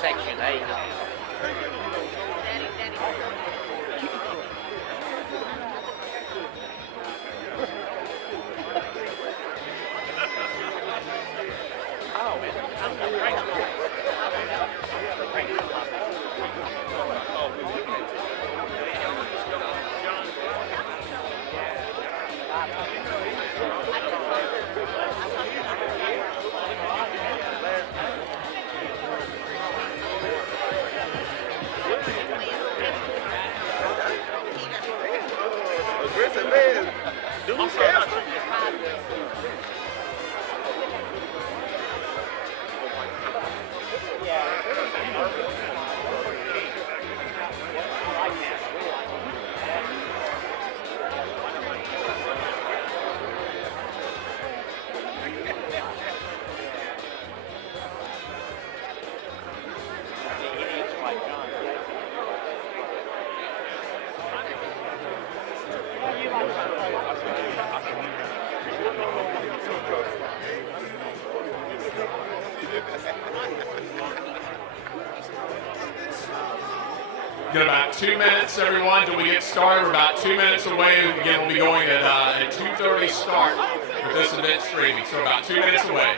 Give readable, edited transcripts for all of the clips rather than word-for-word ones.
Section 8. Got about 2 minutes, everyone, till we get started. We're about 2 minutes away. Again, we'll be going at a 2:30 start with this event streaming, so about 2 minutes away.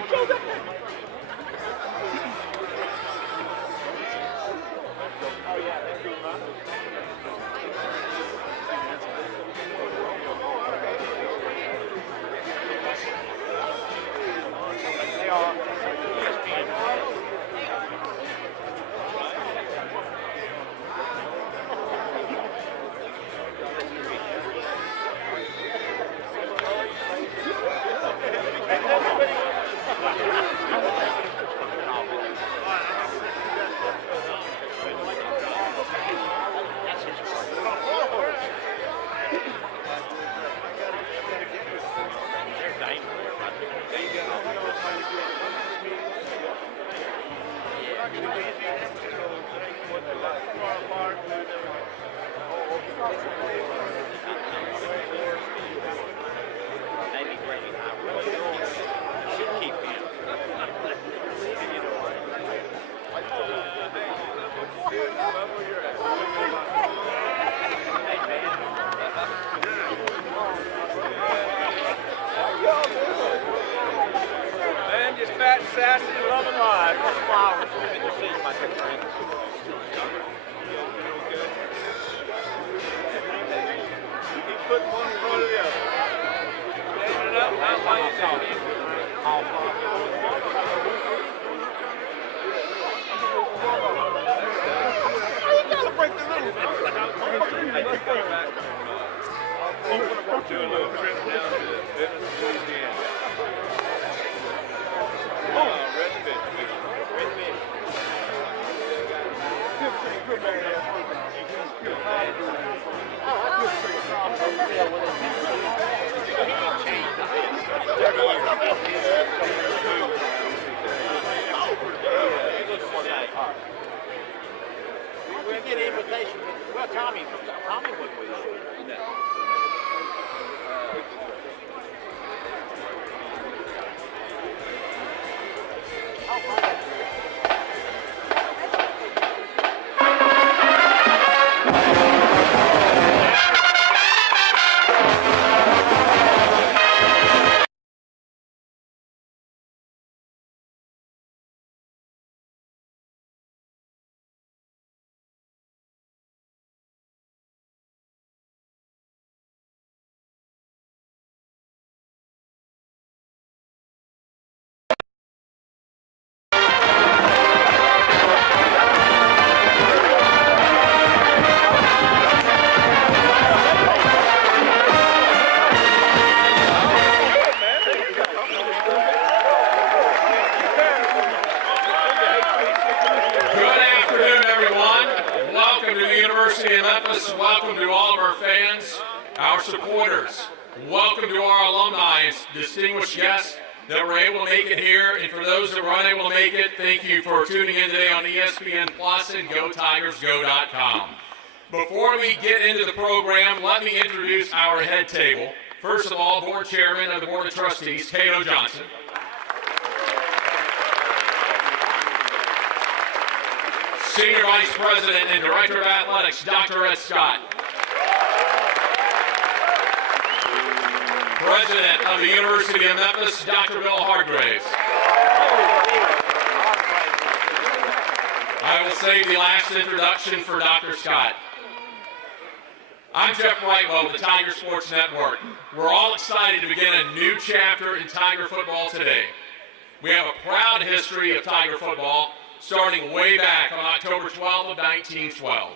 University of Memphis, welcome to all of our fans, our supporters. Welcome to our alumni and distinguished guests that were able to make it here. And for those that were unable to make it, thank you for tuning in today on ESPN Plus and GoTigersGo.com. Before we get into the program, let me introduce our head table. First of all, Board Chairman of the Board of Trustees, Cato Johnson. Senior Vice President and Director of Athletics, Dr. Ed Scott. President of the University of Memphis, Dr. Bill Hargraves. I will save the last introduction for Dr. Scott. I'm Jeff Brightwell with the Tiger Sports Network. We're all excited to begin a new chapter in Tiger football today. We have a proud history of Tiger football, starting way back on October 12th of 1912.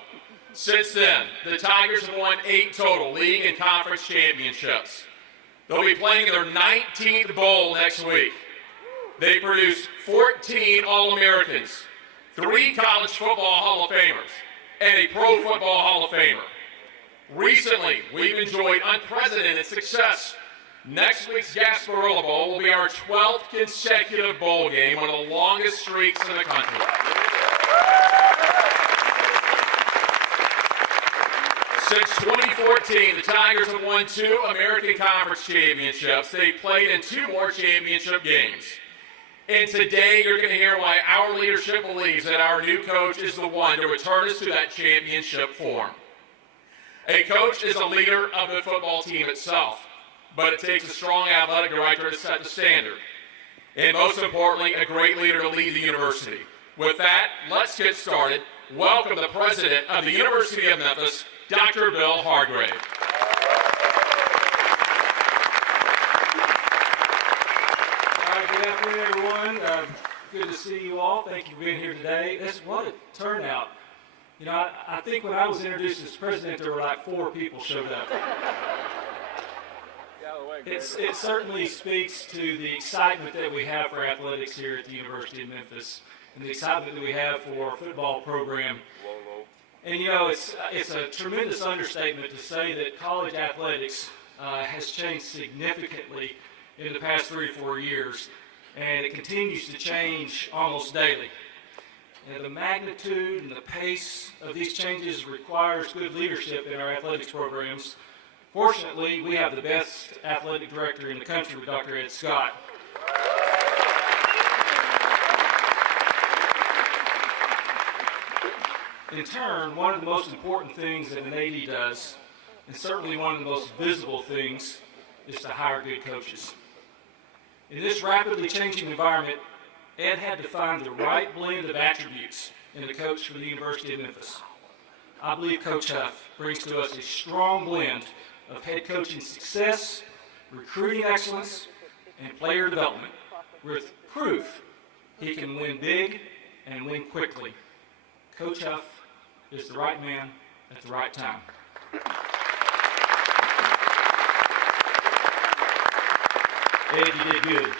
Since then, the Tigers have won 8 total league and conference championships. They'll be playing their 19th bowl next week. They produced 14 All-Americans, 3 College Football Hall of Famers, and a Pro Football Hall of Famer. Recently, we've enjoyed unprecedented success. Next week's Gasparilla Bowl will be our 12th consecutive bowl game, one of the longest streaks in the country. Since 2014, the Tigers have won 2 American Conference championships. They've played in 2 more championship games. And today, you're going to hear why our leadership believes that our new coach is the one to return us to that championship form. A coach is a leader of the football team itself, but it takes a strong athletic director to set the standard. And most importantly, a great leader to lead the university. With that, let's get started. Welcome the President of the University of Memphis, Dr. Bill Hargrave. All right, good afternoon, everyone. Good to see you all. Thank you for being here today. What a turnout. You know, I think when I was introduced as president, there were like 4 people showed up. It certainly speaks to the excitement that we have for athletics here at the University of Memphis and the excitement that we have for our football program. And you know, it's a tremendous understatement to say that college athletics has changed significantly in the past 3 or 4 years, and it continues to change almost daily. And the magnitude and the pace of these changes requires good leadership in our athletics programs. Fortunately, we have the best athletic director in the country with Dr. Ed Scott. In turn, one of the most important things that an AD does, and certainly one of the most visible things, is to hire good coaches. In this rapidly changing environment, Ed had to find the right blend of attributes in a coach for the University of Memphis. I believe Coach Huff brings to us a strong blend of head coaching success, recruiting excellence, and player development, with proof he can win big and win quickly. Coach Huff is the right man at the right time. Ed, you did good.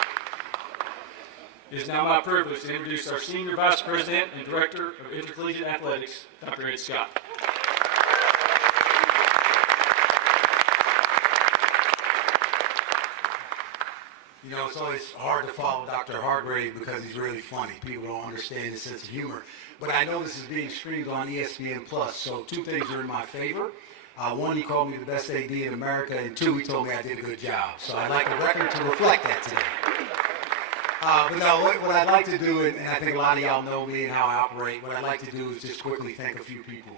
It is now my privilege to introduce our Senior Vice President and Director of Intercollegiate Athletics, Dr. Ed Scott. You know, it's always hard to follow Dr. Hargrave because he's really funny. People don't understand his sense of humor. But I know this is being streamed on ESPN Plus, so 2 things are in my favor. 1, he called me the best AD in America, and 2, he told me I did a good job. So I'd like the record to reflect that today. But no, what I'd like to do, and I think a lot of y'all know me and how I operate, what I'd like to do is just quickly thank a few people.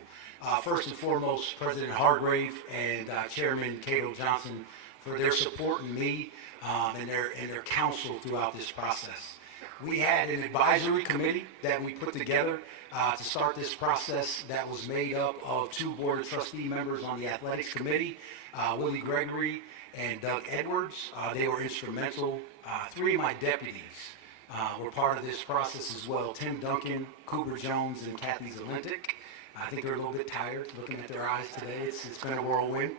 First and foremost, President Hargrave and Chairman Cato Johnson for their support in me and their counsel throughout this process. We had an advisory committee that we put together to start this process that was made up of 2 Board of Trustee members on the Athletics Committee, Willie Gregory and Doug Edwards. They were instrumental. 3 of my deputies were part of this process as well. Tim Duncan, Cooper Jones, and Kathy Zalintic. I think they're a little bit tired looking at their eyes today. It's been a whirlwind.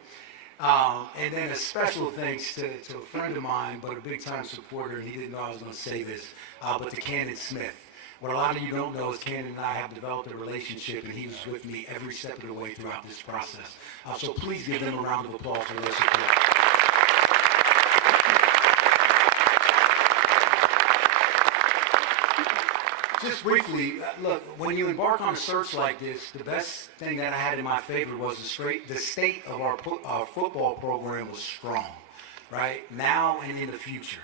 And then a special thanks to a friend of mine, but a big-time supporter, and he didn't know I was going to say this, but to Cannon Smith. What a lot of you don't know is Ken and I have developed a relationship, and he was with me every step of the way throughout this process. So please give them a round of applause for their support. Just briefly, look, when you embark on a search like this, the best thing that I had in my favor was the state of our football program was strong, right? Now and in the future.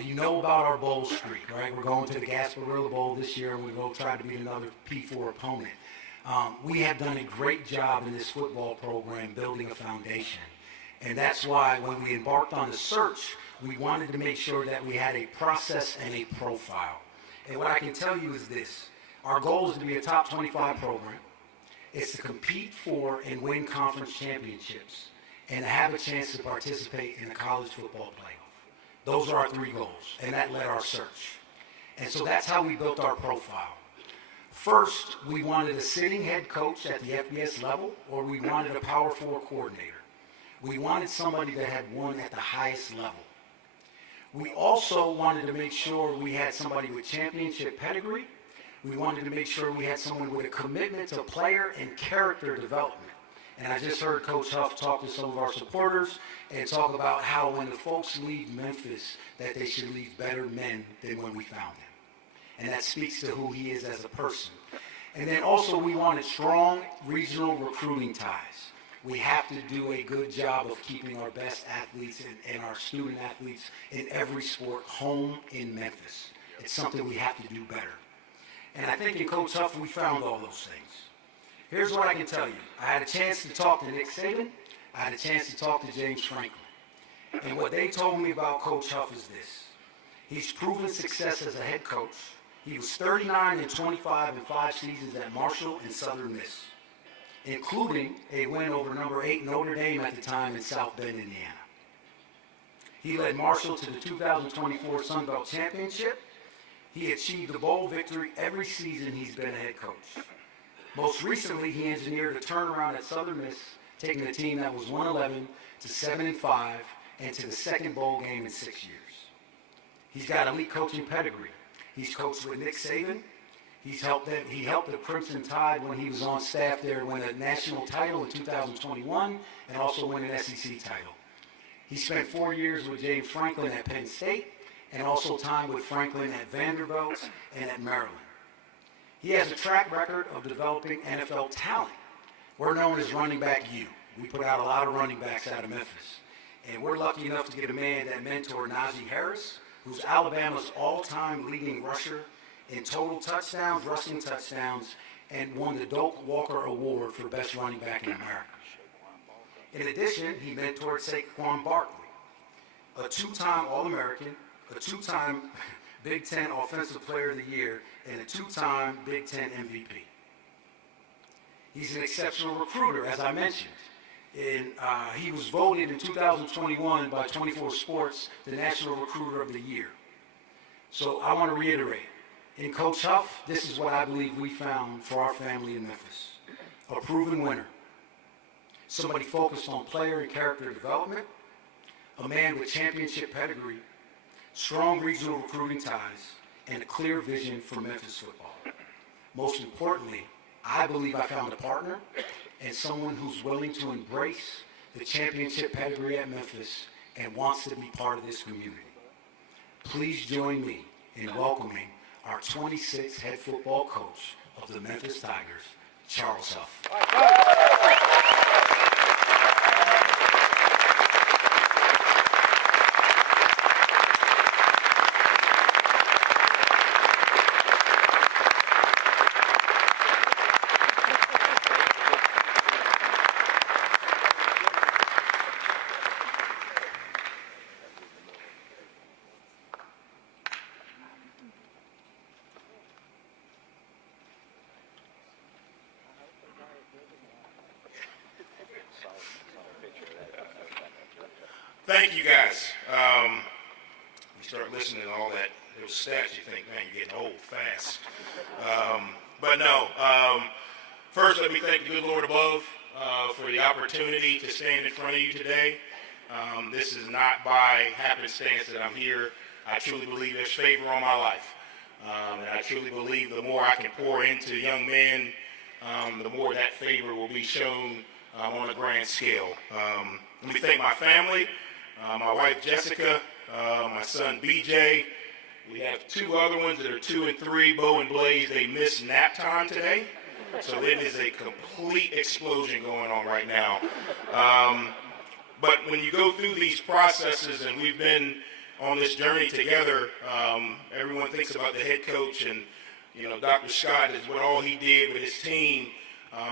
You know about our bowl streak, right? We're going to the Gasparilla Bowl this year, and we're going to try to beat another P4 opponent. We have done a great job in this football program building a foundation. And that's why when we embarked on the search, we wanted to make sure that we had a process and a profile. And what I can tell you is this. Our goal is to be a top 25 program. It's to compete for and win conference championships and to have a chance to participate in the college football playoff. Those are our three goals, and that led our search. And so that's how we built our profile. First, we wanted a sitting head coach at the FBS level, or we wanted a Power 4 coordinator. We wanted somebody that had won at the highest level. We also wanted to make sure we had somebody with championship pedigree. We wanted to make sure we had someone with a commitment to player and character development. And I just heard Coach Huff talk to some of our supporters and talk about how when the folks leave Memphis, that they should leave better men than when we found them. And that speaks to who he is as a person. And then also we wanted strong regional recruiting ties. We have to do a good job of keeping our best athletes and our student athletes in every sport home in Memphis. It's something we have to do better. And I think in Coach Huff, we found all those things. Here's what I can tell you. I had a chance to talk to Nick Saban. I had a chance to talk to James Franklin. And what they told me about Coach Huff is this. He's proven success as a head coach. He was 39-25 in 5 seasons at Marshall and Southern Miss, including a win over number 8 Notre Dame at the time in South Bend, Indiana. He led Marshall to the 2024 Sun Belt Championship. He achieved a bowl victory every season he's been a head coach. Most recently, he engineered a turnaround at Southern Miss, taking a team that was 1-11 to 7-5 and to the second bowl game in 6 years. He's got elite coaching pedigree. He's coached with Nick Saban. He helped the Crimson Tide when he was on staff there win a national title in 2021 and also win an SEC title. He spent 4 years with James Franklin at Penn State and also time with Franklin at Vanderbilt and at Maryland. He has a track record of developing NFL talent. We're known as Running Back U. We put out a lot of running backs out of Memphis. And we're lucky enough to get a man that mentored Najee Harris, who's Alabama's all-time leading rusher in total touchdowns, rushing touchdowns, and won the Doak Walker Award for Best Running Back in America. In addition, he mentored Saquon Barkley, a 2-time All-American, a 2-time Big Ten Offensive Player of the Year, and a 2-time Big Ten MVP. He's an exceptional recruiter, as I mentioned. He was voted in 2021 by 24 Sports the National Recruiter of the Year. So I want to reiterate, in Coach Huff, this is what I believe we found for our family in Memphis. A proven winner. Somebody focused on player and character development. A man with championship pedigree. Strong regional recruiting ties. And a clear vision for Memphis football. Most importantly, I believe I found a partner and someone who's willing to embrace the championship pedigree at Memphis and wants to be part of this community. Please join me in welcoming our 26th head football coach of the Memphis Tigers, Charles Huff. Thank you, guys. You start listening to all those stats, you think, man, you're getting old fast. But no. First, let me thank the good Lord above for the opportunity to stand in front of you today. This is not by happenstance that I'm here. I truly believe there's favor on my life. And I truly believe the more I can pour into young men, the more that favor will be shown on a grand scale. Let me thank my family, my wife Jessica, my son BJ. We have two other ones that are 2 and 3, Bo and Blaze. They missed nap time today, so it is a complete explosion going on right now. But when you go through these processes, and we've been on this journey together, everyone thinks about the head coach, and Dr. Scott is what all he did with his team.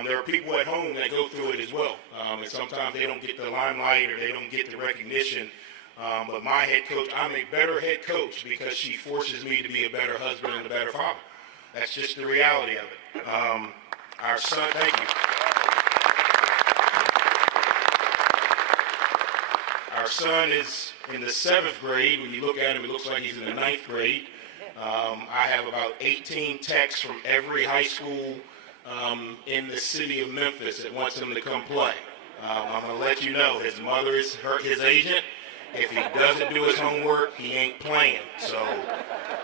There are people at home that go through it as well, and sometimes they don't get the limelight or they don't get the recognition. But my head coach, I'm a better head coach because she forces me to be a better husband and a better father. That's just the reality of it. Our son, thank you. Our son is in the 7th grade. When you look at him, it looks like he's in the 9th grade. I have about 18 texts from every high school in the city of Memphis that wants him to come play. I'm going to let you know, his mother is his agent. If he doesn't do his homework, he ain't playing. So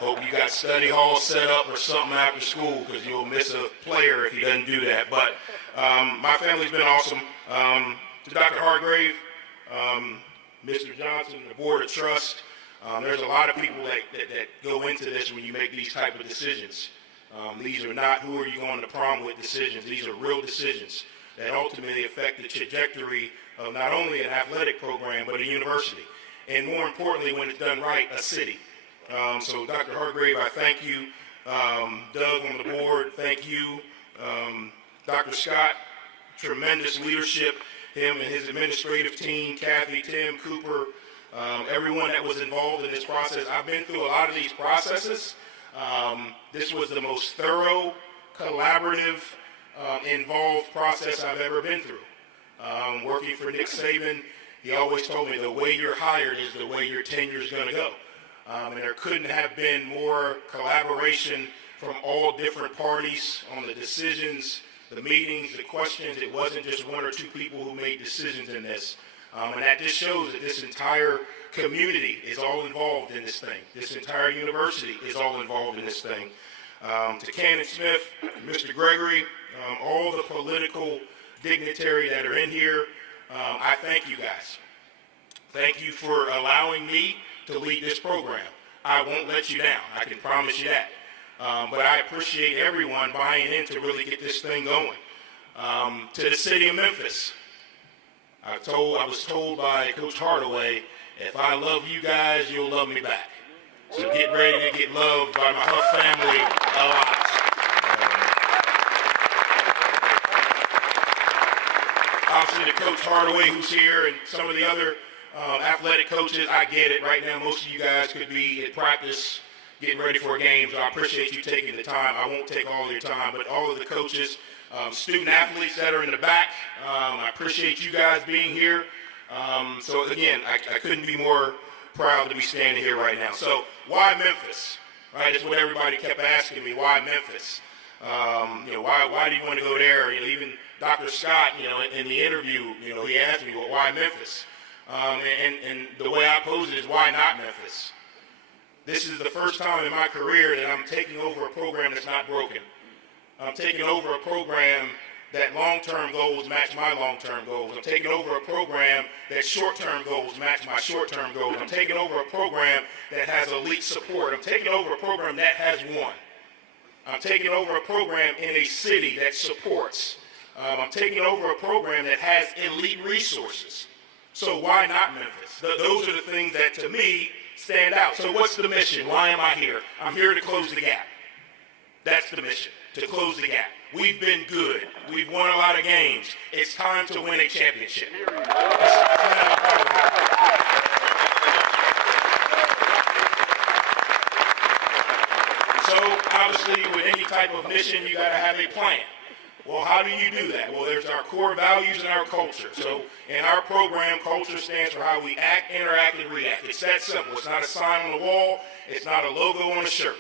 hope you got study hall set up or something after school, because you'll miss a player if he doesn't do that. But my family's been awesome. To Dr. Hargrave, Mr. Johnson, the Board of Trust, there's a lot of people that go into this when you make these type of decisions. These are not who are you going to prom with decisions. These are real decisions that ultimately affect the trajectory of not only an athletic program, but a university. And more importantly, when it's done right, a city. So Dr. Hargrave, I thank you. Doug on the board, thank you. Dr. Scott, tremendous leadership. Him and his administrative team, Kathy, Tim, Cooper, everyone that was involved in this process. I've been through a lot of these processes. This was the most thorough, collaborative, involved process I've ever been through. Working for Nick Saban, he always told me the way you're hired is the way your tenure is going to go. And there couldn't have been more collaboration from all different parties on the decisions, the meetings, the questions. It wasn't just one or two people who made decisions in this. And that just shows that this entire community is all involved in this thing. This entire university is all involved in this thing. To Cannon Smith, Mr. Gregory, all the political dignitary that are in here, I thank you guys. Thank you for allowing me to lead this program. I won't let you down. I can promise you that. But I appreciate everyone buying in to really get this thing going. To the city of Memphis, I was told by Coach Hardaway, if I love you guys, you'll love me back. So get ready to get loved by my Huff family a lot. Obviously, to Coach Hardaway, who's here, and some of the other athletic coaches, I get it. Right now, most of you guys could be at practice, getting ready for a game, so I appreciate you taking the time. I won't take all of your time, but all of the coaches, student athletes that are in the back, I appreciate you guys being here. So again, I couldn't be more proud to be standing here right now. So why Memphis? Right, that's what everybody kept asking me. Why Memphis? Why do you want to go there? Even Dr. Scott, in the interview, he asked me, well, why Memphis? And the way I pose it is, why not Memphis? This is the first time in my career that I'm taking over a program that's not broken. I'm taking over a program that long-term goals match my long-term goals. I'm taking over a program that short-term goals match my short-term goals. I'm taking over a program that has elite support. I'm taking over a program that has won. I'm taking over a program in a city that supports. I'm taking over a program that has elite resources. So why not Memphis? Those are the things that, to me, stand out. So what's the mission? Why am I here? I'm here to close the gap. That's the mission, to close the gap. We've been good. We've won a lot of games. It's time to win a championship. So obviously, with any type of mission, you got to have a plan. Well, how do you do that? Well, there's our core values and our culture. So in our program, culture stands for how we act, interact, and react. It's that simple. It's not a sign on the wall. It's not a logo on a shirt.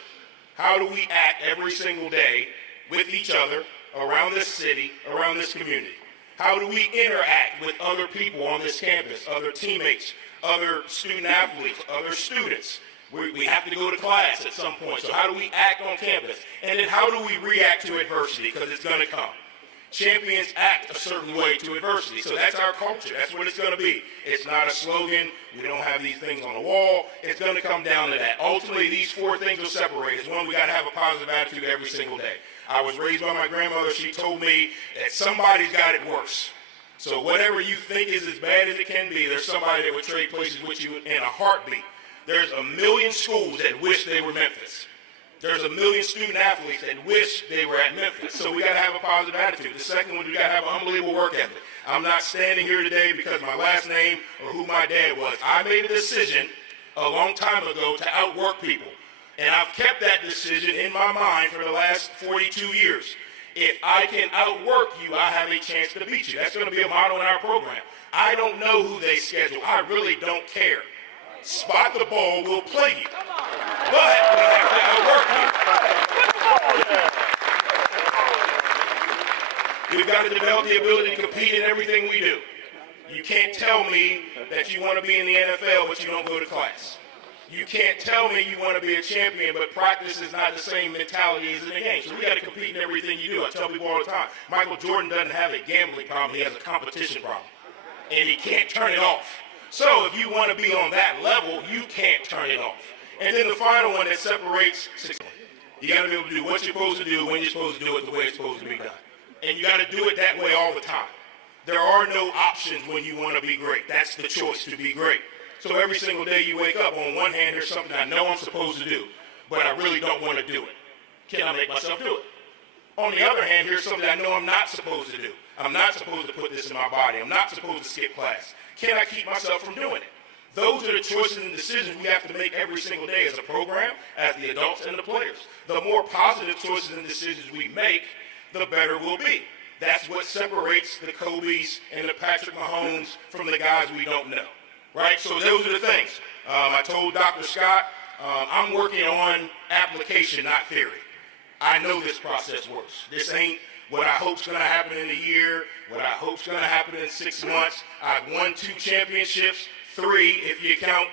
How do we act every single day with each other, around this city, around this community? How do we interact with other people on this campus, other teammates, other student athletes, other students? We have to go to class at some point. So how do we act on campus? And then how do we react to adversity? Because it's going to come. Champions act a certain way to adversity. So that's our culture. That's what it's going to be. It's not a slogan. We don't have these things on the wall. It's going to come down to that. Ultimately, these four things will separate us. One, we got to have a positive attitude every single day. I was raised by my grandmother. She told me that somebody's got it worse. So whatever you think is as bad as it can be, there's somebody that would trade places with you in a heartbeat. There's a million schools that wish they were Memphis. There's a million student athletes that wish they were at Memphis. So we got to have a positive attitude. The second one, we got to have an unbelievable work ethic. I'm not standing here today because my last name or who my dad was. I made a decision a long time ago to outwork people. And I've kept that decision in my mind for the last 42 years. If I can outwork you, I have a chance to beat you. That's going to be a motto in our program. I don't know who they schedule. I really don't care. Spot the ball, we'll play you. But we have to outwork you. We've got to develop the ability to compete in everything we do. You can't tell me that you want to be in the NFL, but you don't go to class. You can't tell me you want to be a champion, but practice is not the same mentality as in the game. So we got to compete in everything you do. I tell people all the time, Michael Jordan doesn't have a gambling problem. He has a competition problem. And he can't turn it off. So if you want to be on that level, you can't turn it off. And then the final one that separates success. You got to be able to do what you're supposed to do, when you're supposed to do it, the way it's supposed to be done. And you got to do it that way all the time. There are no options when you want to be great. That's the choice, to be great. So every single day you wake up, on one hand, here's something I know I'm supposed to do, but I really don't want to do it. Can I make myself do it? On the other hand, here's something I know I'm not supposed to do. I'm not supposed to put this in my body. I'm not supposed to skip class. Can I keep myself from doing it? Those are the choices and decisions we have to make every single day as a program, as the adults and the players. The more positive choices and decisions we make, the better we'll be. That's what separates the Kobe's and the Patrick Mahomes from the guys we don't know. Right? So those are the things. I told Dr. Scott, I'm working on application, not theory. I know this process works. This ain't what I hope's going to happen in a year, what I hope's going to happen in 6 months. I've won 2 championships, 3 if you count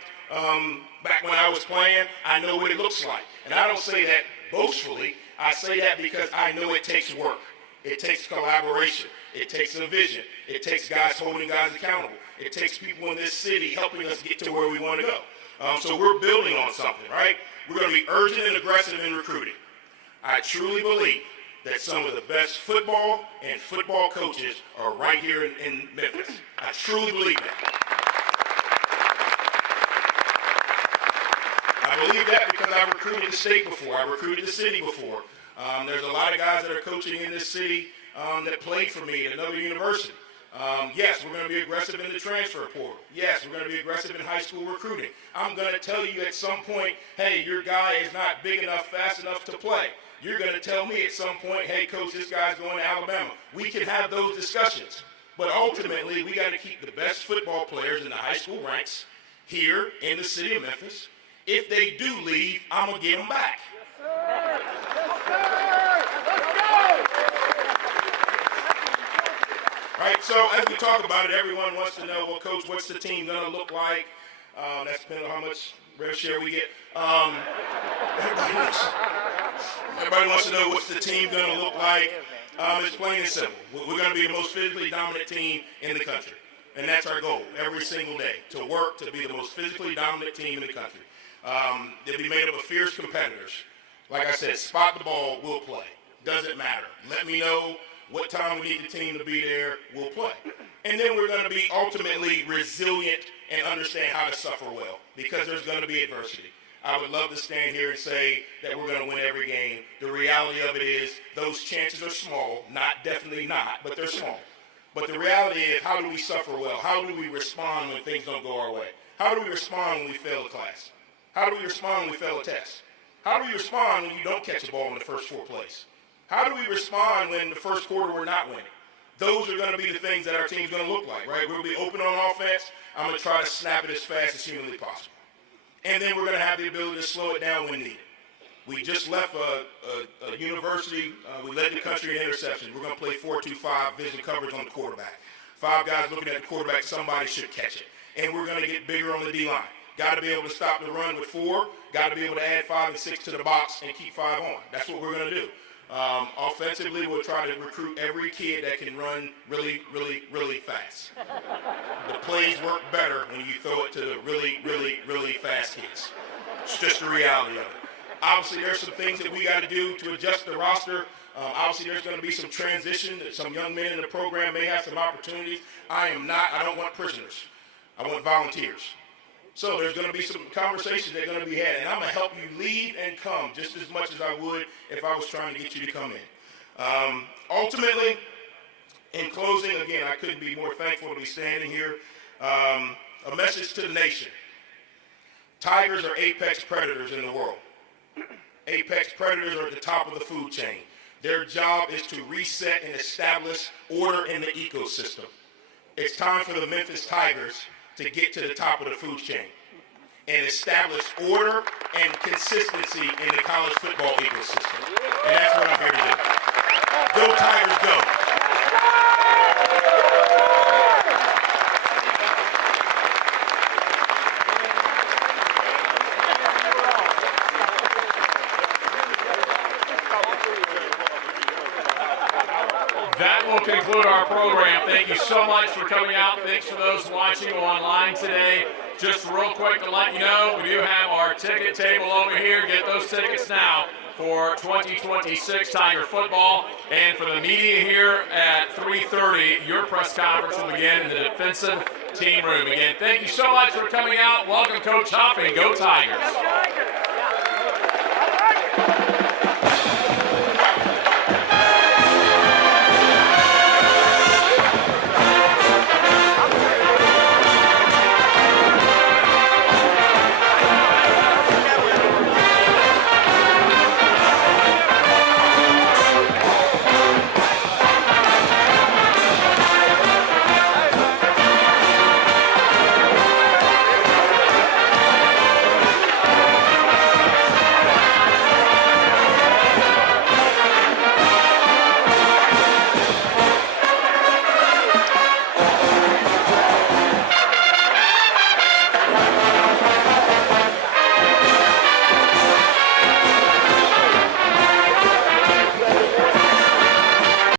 back when I was playing. I know what it looks like. And I don't say that boastfully. I say that because I know it takes work. It takes collaboration. It takes a vision. It takes guys holding guys accountable. It takes people in this city helping us get to where we want to go. So we're building on something, right? We're going to be urgent and aggressive in recruiting. I truly believe that some of the best football and football coaches are right here in Memphis. I truly believe that. I believe that because I've recruited the state before. I've recruited the city before. There's a lot of guys that are coaching in this city that played for me at another university. Yes, we're going to be aggressive in the transfer portal. Yes, we're going to be aggressive in high school recruiting. I'm going to tell you at some point, hey, your guy is not big enough, fast enough to play. You're going to tell me at some point, hey, coach, this guy's going to Alabama. We can have those discussions. But ultimately, we got to keep the best football players in the high school ranks here in the city of Memphis. If they do leave, I'm going to get them back. Right, so as we talk about it, everyone wants to know, well, Coach, what's the team going to look like? That's depending on how much rev share we get. Everybody wants to know what's the team going to look like. It's plain and simple. We're going to be the most physically dominant team in the country. And that's our goal every single day, to work to be the most physically dominant team in the country. They'll be made up of fierce competitors. Like I said, spot the ball, we'll play. Doesn't matter. Let me know what time we need the team to be there, we'll play. And then we're going to be ultimately resilient and understand how to suffer well, because there's going to be adversity. I would love to stand here and say that we're going to win every game. The reality of it is those chances are small, definitely not, but they're small. But the reality is, how do we suffer well? How do we respond when things don't go our way? How do we respond when we fail a class? How do we respond when we fail a test? How do we respond when you don't catch a ball in the first 4 plays? How do we respond when the first quarter we're not winning? Those are going to be the things that our team's going to look like, right? We'll be open on offense. I'm going to try to snap it as fast as humanly possible. And then we're going to have the ability to slow it down when needed. We just left a university. We led the country in interceptions. We're going to play 4-2-5 vision coverage on the quarterback. 5 guys looking at the quarterback. Somebody should catch it. And we're going to get bigger on the D-line. Got to be able to stop the run with 4. Got to be able to add 5 and 6 to the box and keep 5 on. That's what we're going to do. Offensively, we'll try to recruit every kid that can run really, really, really fast. The plays work better when you throw it to the really, really, really fast kids. It's just the reality of it. Obviously, there's some things that we got to do to adjust the roster. Obviously, there's going to be some transition. Some young men in the program may have some opportunities. I don't want prisoners. I want volunteers. So there's going to be some conversations that are going to be had, and I'm going to help you leave and come just as much as I would if I was trying to get you to come in. Ultimately, in closing, again, I couldn't be more thankful to be standing here. A message to the nation. Tigers are apex predators in the world. Apex predators are at the top of the food chain. Their job is to reset and establish order in the ecosystem. It's time for the Memphis Tigers to get to the top of the food chain and establish order and consistency in the college football ecosystem. And that's what I'm here to do. Go Tigers, go. That will conclude our program. Thank you so much for coming out. Thanks for those watching online today. Just real quick to let you know, we do have our ticket table over here. Get those tickets now for 2026 Tiger football. And for the media here at 3:30, your press conference will begin in the defensive team room. Again, thank you so much for coming out. Welcome, Coach Huff, and go Tigers.